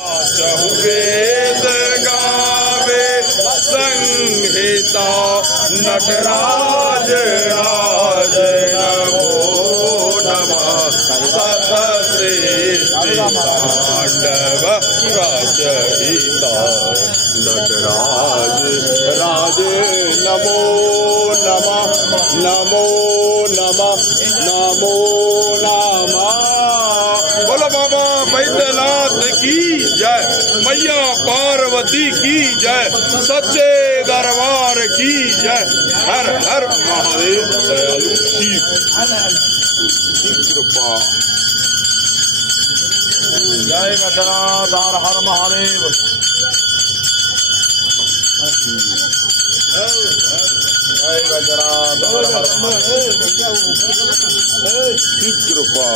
वेद गावे संहिता नटराज राज नमो नमः सतश्रेष्ठ तांडव रचयिता नटराज राज नमो नमः नमो नमः नमो नमः। बोलो बाबा बैद्यनाथ की जय, मैया पार्वती की जय, सच्चे दरबार की जय। हर हर महादेव दयालु शिव कृपा। जय बैद्यनाथ हर हर महादेव। जय बैद्यनाथ हर हर महादेव। शिव कृपा।